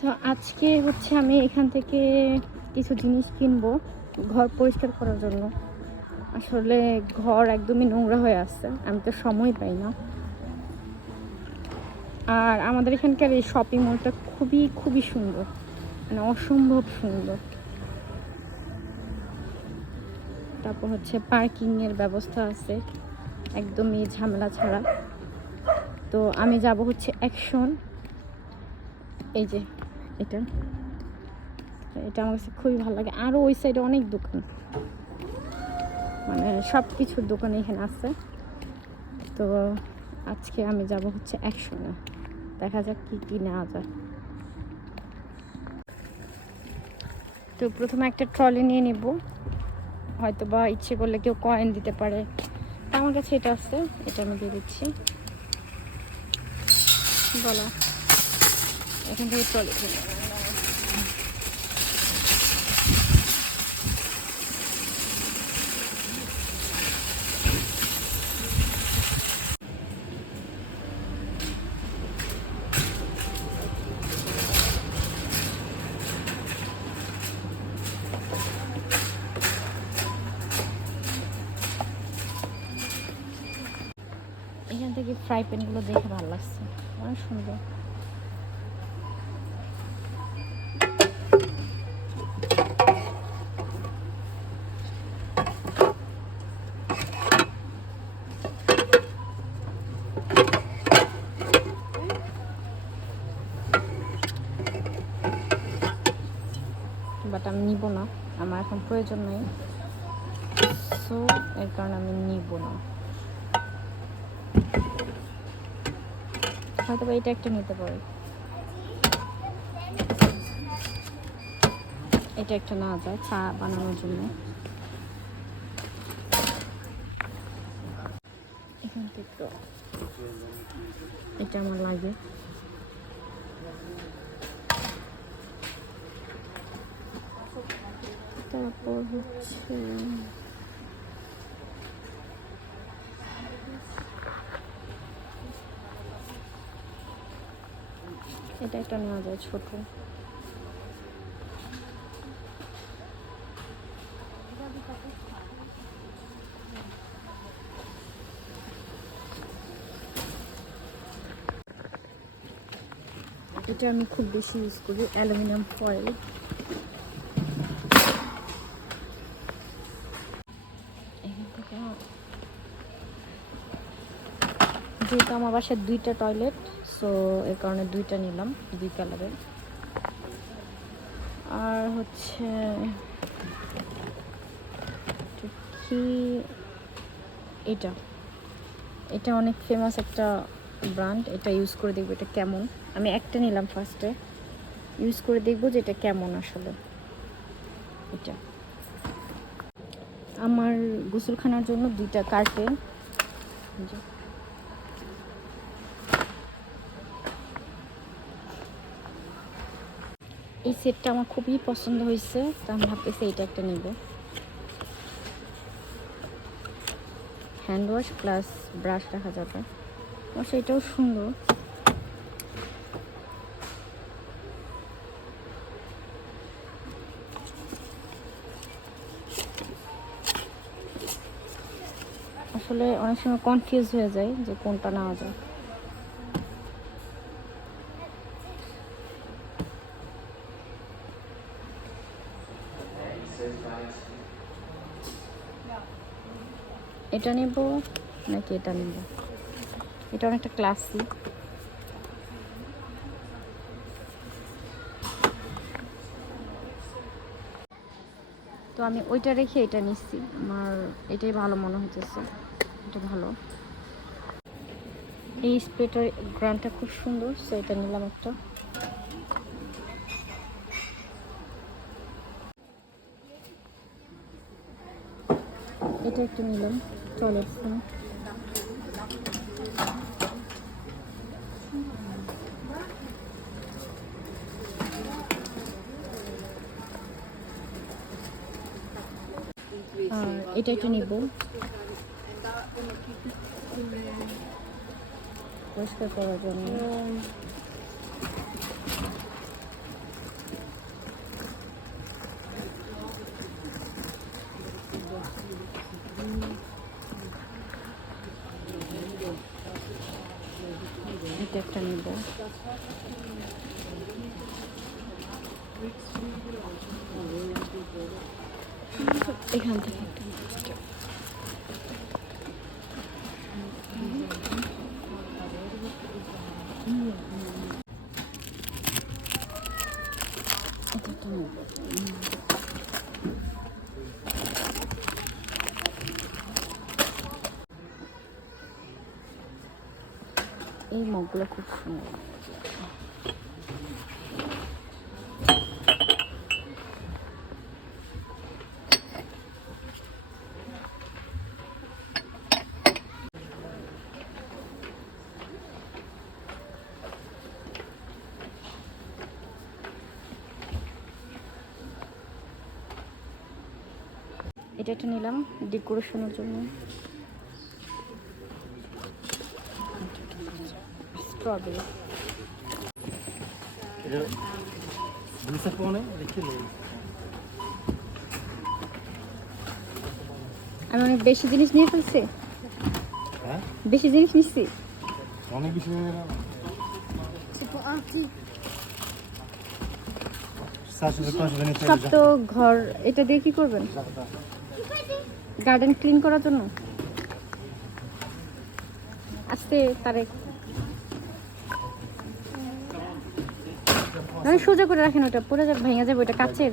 তো আজকে হচ্ছে আমি এখান থেকে কিছু জিনিস কিনবো, ঘর পরিষ্কার করার জন্য। আসলে ঘর একদমই নোংরা হয়ে আসছে আমি তো সময় পাই না। আর আমাদের এখানকার এই শপিং মলটা খুবই খুবই সুন্দর মানে অসম্ভব সুন্দর। তারপর হচ্ছে পার্কিংয়ের ব্যবস্থা আছে, একদমই ঝামেলা ছাড়া। তো আমি যাব হচ্ছে অ্যাকশন এই যে এটা। এটা আমার কাছে খুবই ভালো লাগে। আরও ওই সাইডে অনেক দোকান। মানে সব কিছুর দোকান এখানে আছে। তো আজকে আমি যাব হচ্ছে অ্যাকশনে দেখা যাক কি কি নেওয়া যায়। তো প্রথমে একটা ট্রলি নিয়ে নিব। হয়তো বা ইচ্ছে করলে কেউ কয়েন দিতে পারে। আমার কাছে এটা আছে। এটা আমি দিয়ে দিচ্ছি। বলো। এখান থেকে ট্রলি এখান থেকে ফ্রাই প্যানগুলো দেখে ভালো লাগছে। অনেক সুন্দর। আমি নিব না। আমার এখন প্রয়োজন নেই। সো এর কারণে আমি নিব না। হয়তো বা এটা একটা নিতে পারি। এটা একটা না যায় চা বানানোর জন্য। এখান থেকে এটা আমার লাগে। তারপর হচ্ছে এটা একটা নেওয়া যায় ছোট। এটা আমি খুব বেশি ইউজ করি, অ্যালুমিনিয়াম ফয়েল এখান থেকে যেহেতু আমার বাসায় দুইটা টয়লেট সো এর কারণে দুইটা নিলাম, দুই কালারের আর হচ্ছে কি? এটা। এটা অনেক ফেমাস একটা ব্র্যান্ড এটা ইউজ করে দেখব এটা কেমন। আমি একটা নিলাম ফার্স্টে ইউজ করে দেখব যে এটা কেমন আসলে। এটা। আমার গোসলখানার জন্য দুইটা কার্টেন এই সেটটা আমার খুবই পছন্দ হয়েছে, তো আমি ভাবতেছি এইটা একটা নিব। হ্যান্ড ওয়াশ প্লাস ব্রাশ রাখা যাবে। অবশ্য এটাও সুন্দর। আসলে অনেক সময় কনফিউজ হয়ে যায় যে কোনটা নেওয়া যায়। এটা নেব নাকি এটা নেব? এটা অনেকটা ক্লাসি তো আমি ওইটা রেখে এটা নিচ্ছি। আমার এটাই ভালো মনে হতেছে এটা ভালো। এই স্প্রেটার গ্রানটা খুব সুন্দর সো এটা নিলাম একটা। এটা একটু নিলাম টয়লেট ফোন এটা একটু নিব। পরিষ্কার করার জন্য এটা একটা নিব এখান থেকে একটা এই মগগুলো খুব সুন্দর। এটা একটা নিলাম ডেকোরেশনের জন্য। আমি অনেক বেশি জিনিস নিয়ে ফেলছি। হ্যাঁ? বেশি জিনিস নিচ্ছি। অনেক venir সব তো ঘর এটা দিয়ে কি করবেন? গার্ডেন ক্লিন করার জন্য? আস্তে তারে না সোজা করে রাখেন ওটা পুরো ভেঙে যাবে ওটা কাচের।